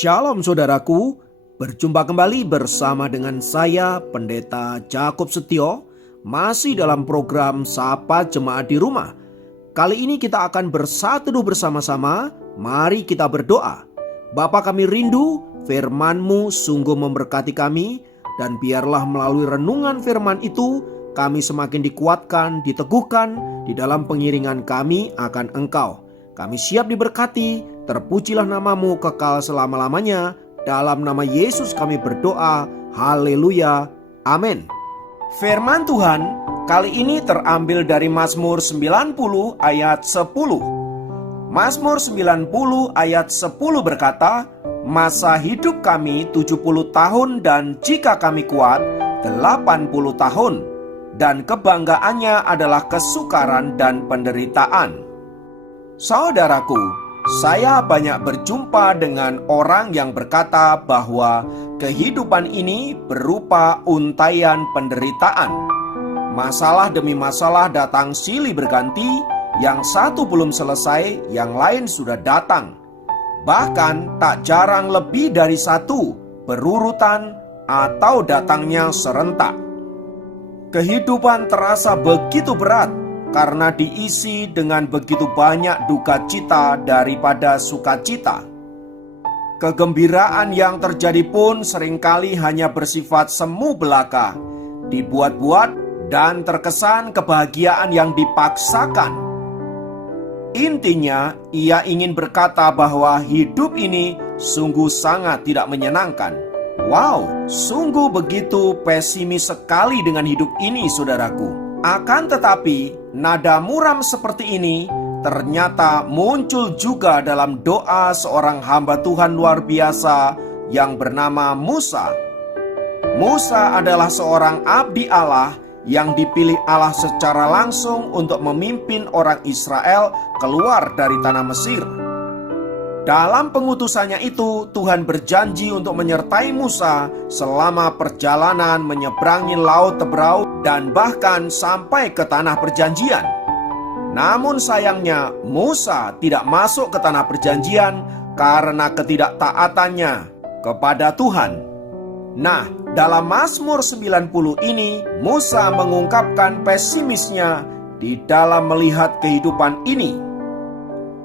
Shalom saudaraku, berjumpa kembali bersama dengan saya Pendeta Jakob Setio, masih dalam program Sapa Jemaat di Rumah. Kali ini kita akan bersatu bersama-sama, mari kita berdoa. Bapa kami rindu, firman-Mu sungguh memberkati kami, dan biarlah melalui renungan firman itu, kami semakin dikuatkan, diteguhkan di dalam pengiringan kami akan Engkau. Kami siap diberkati, terpujilah nama-Mu kekal selama-lamanya. Dalam nama Yesus kami berdoa, haleluya, amin. Firman Tuhan kali ini terambil dari Mazmur 90 ayat 10. Mazmur 90 ayat 10 berkata, "Masa hidup kami 70 tahun dan jika kami kuat 80 tahun. Dan kebanggaannya adalah kesukaran dan penderitaan." Saudaraku, saya banyak berjumpa dengan orang yang berkata bahwa kehidupan ini berupa untaian penderitaan. Masalah demi masalah datang silih berganti, yang satu belum selesai, yang lain sudah datang. Bahkan tak jarang lebih dari satu, berurutan atau datangnya serentak. Kehidupan terasa begitu berat karena diisi dengan begitu banyak duka cita daripada sukacita. Kegembiraan yang terjadi pun seringkali hanya bersifat semu belaka, dibuat-buat dan terkesan kebahagiaan yang dipaksakan. Intinya, ia ingin berkata bahwa hidup ini sungguh sangat tidak menyenangkan. Wow, sungguh begitu pesimis sekali dengan hidup ini, saudaraku. Akan tetapi, nada muram seperti ini ternyata muncul juga dalam doa seorang hamba Tuhan luar biasa yang bernama Musa. Musa adalah seorang abdi Allah yang dipilih Allah secara langsung untuk memimpin orang Israel keluar dari tanah Mesir. Dalam pengutusannya itu, Tuhan berjanji untuk menyertai Musa selama perjalanan menyeberangi Laut Tebrau dan bahkan sampai ke tanah perjanjian. Namun sayangnya, Musa tidak masuk ke tanah perjanjian karena ketidaktaatannya kepada Tuhan. Nah, dalam Mazmur 90 ini, Musa mengungkapkan pesimisnya di dalam melihat kehidupan ini.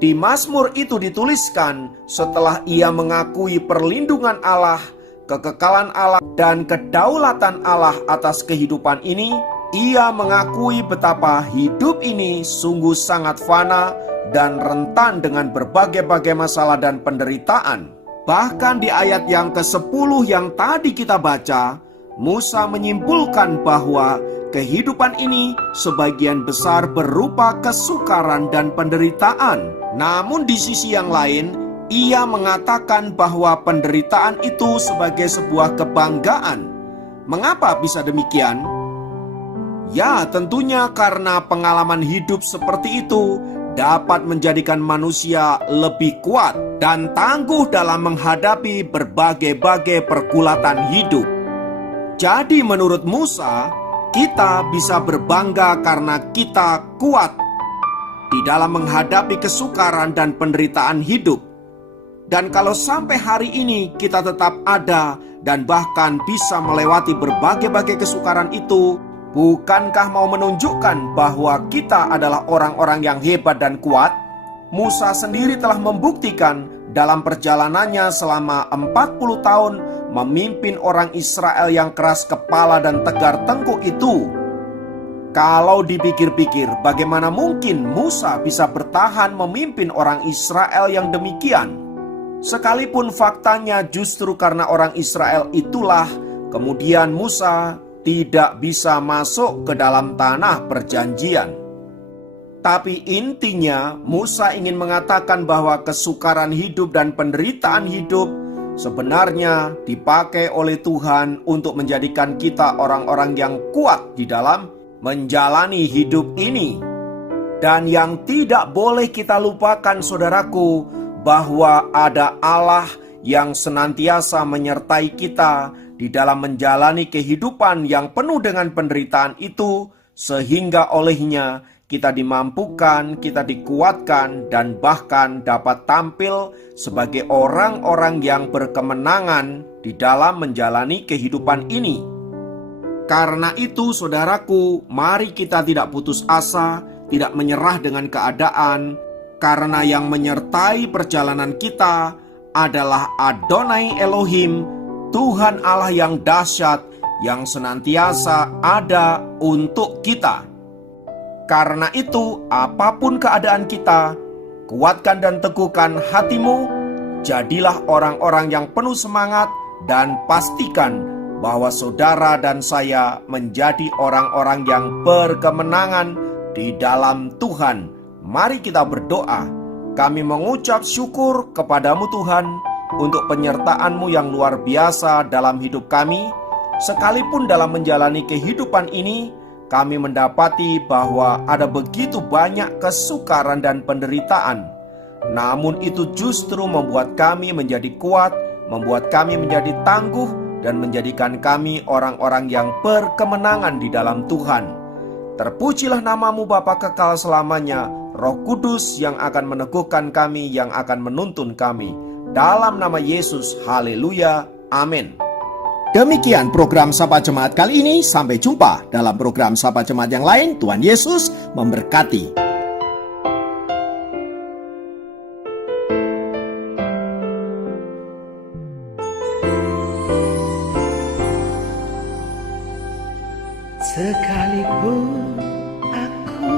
Di Mazmur itu dituliskan setelah ia mengakui perlindungan Allah, kekekalan Allah, dan kedaulatan Allah atas kehidupan ini, ia mengakui betapa hidup ini sungguh sangat fana dan rentan dengan berbagai-bagai masalah dan penderitaan. Bahkan di ayat yang ke-10 yang tadi kita baca, Musa menyimpulkan bahwa kehidupan ini sebagian besar berupa kesukaran dan penderitaan. Namun di sisi yang lain, ia mengatakan bahwa penderitaan itu sebagai sebuah kebanggaan. Mengapa bisa demikian? Ya, tentunya karena pengalaman hidup seperti itu dapat menjadikan manusia lebih kuat dan tangguh dalam menghadapi berbagai-bagai pergulatan hidup. Jadi menurut Musa, kita bisa berbangga karena kita kuat di dalam menghadapi kesukaran dan penderitaan hidup. Dan kalau sampai hari ini kita tetap ada dan bahkan bisa melewati berbagai-bagai kesukaran itu, bukankah mau menunjukkan bahwa kita adalah orang-orang yang hebat dan kuat? Musa sendiri telah membuktikan dalam perjalanannya selama 40 tahun memimpin orang Israel yang keras kepala dan tegar tengkuk itu. Kalau dipikir-pikir, bagaimana mungkin Musa bisa bertahan memimpin orang Israel yang demikian? Sekalipun faktanya justru karena orang Israel itulah kemudian Musa tidak bisa masuk ke dalam tanah perjanjian. Tapi intinya Musa ingin mengatakan bahwa kesukaran hidup dan penderitaan hidup sebenarnya dipakai oleh Tuhan untuk menjadikan kita orang-orang yang kuat di dalam menjalani hidup ini. Dan yang tidak boleh kita lupakan, saudaraku, bahwa ada Allah yang senantiasa menyertai kita di dalam menjalani kehidupan yang penuh dengan penderitaan itu, sehingga olehnya kita dimampukan, kita dikuatkan, dan bahkan dapat tampil sebagai orang-orang yang berkemenangan di dalam menjalani kehidupan ini. Karena itu, saudaraku, mari kita tidak putus asa, tidak menyerah dengan keadaan, karena yang menyertai perjalanan kita adalah Adonai Elohim, Tuhan Allah yang dahsyat, yang senantiasa ada untuk kita. Karena itu, apapun keadaan kita, kuatkan dan teguhkan hatimu, jadilah orang-orang yang penuh semangat, dan pastikan bahwa saudara dan saya menjadi orang-orang yang berkemenangan di dalam Tuhan. Mari kita berdoa. Kami mengucap syukur kepadamu Tuhan, untuk penyertaan-Mu yang luar biasa dalam hidup kami. Sekalipun dalam menjalani kehidupan ini, kami mendapati bahwa ada begitu banyak kesukaran dan penderitaan. Namun itu justru membuat kami menjadi kuat, membuat kami menjadi tangguh, dan menjadikan kami orang-orang yang berkemenangan di dalam Tuhan. Terpujilah nama-Mu Bapa kekal selamanya, Roh Kudus yang akan meneguhkan kami, yang akan menuntun kami. Dalam nama Yesus, haleluya, amin. Demikian program Sapa Jemaat kali ini. Sampai jumpa dalam program Sapa Jemaat yang lain. Tuhan Yesus memberkati. Sekalipun aku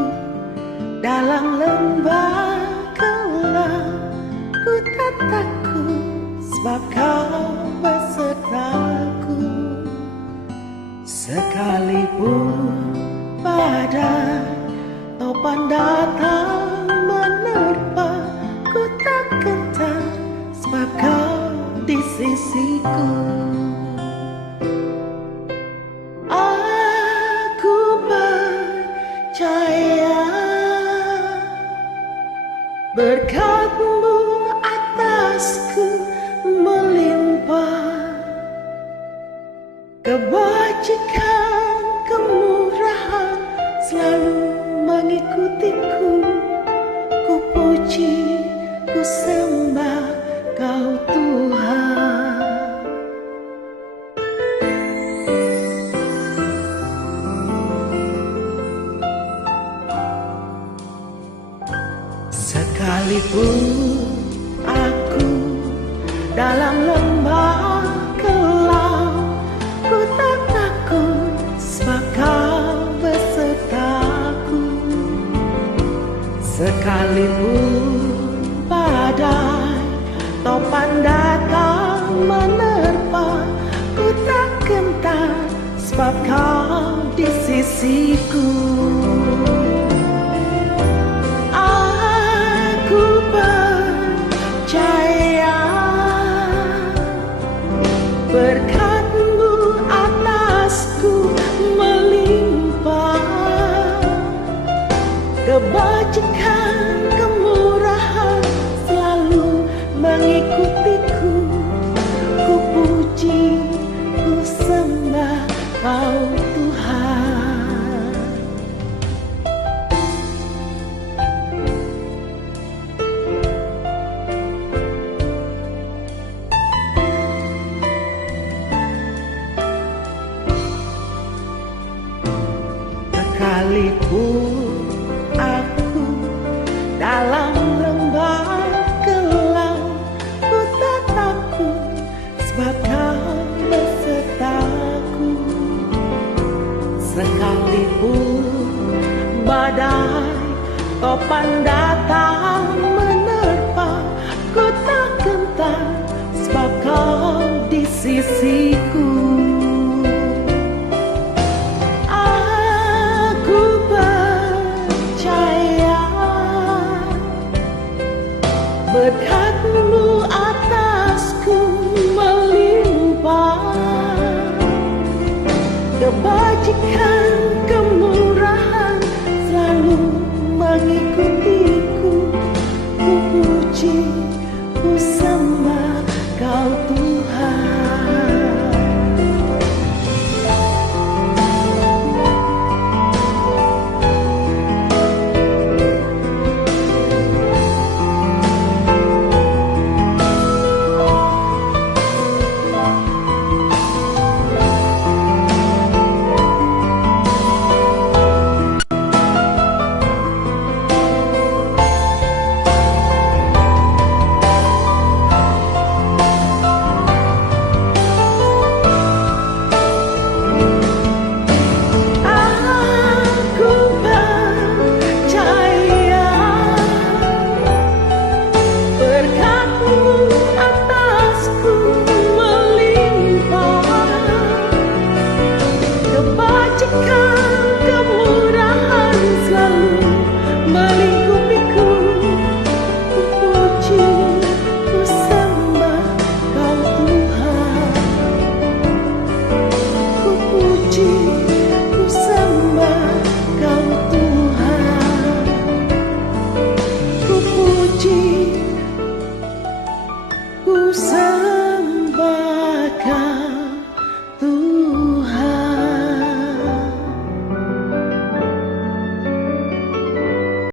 dalam lembah gelap, ku tak takut sebab Kau besertaku. Sekalipun badai topan datang menerpa, ku tak gentar sebab Kau di sisiku. Aku percaya berkat-Mu atasku melimpah, kebajikan, kemurahan selalu mengikutiku. Ku puji, ku sembah Kau Tuhan. Sekalipun aku dalam lembah gelap, ku tak takut sebab Kau besertaku. Sekalipun badai topan datang menerpa, ku tak gentar sebab Kau di sisiku. Aku percaya berkat-Mu atasku melimpah, kebajikan, kemurahan selalu mengikutiku. Ku puji, ku sembah Kau Tuhan. Sekalipun aku dalam lembah gelap, ku tak takut sebab Kau besertaku. Sekalipun badai topan datang menerpa, ku tak gentar sebab Kau di sisiku. Berkat-Mu atasku melimpah, kebajikan, kemurahan selalu mengikutiku. Ku puji, ku sembah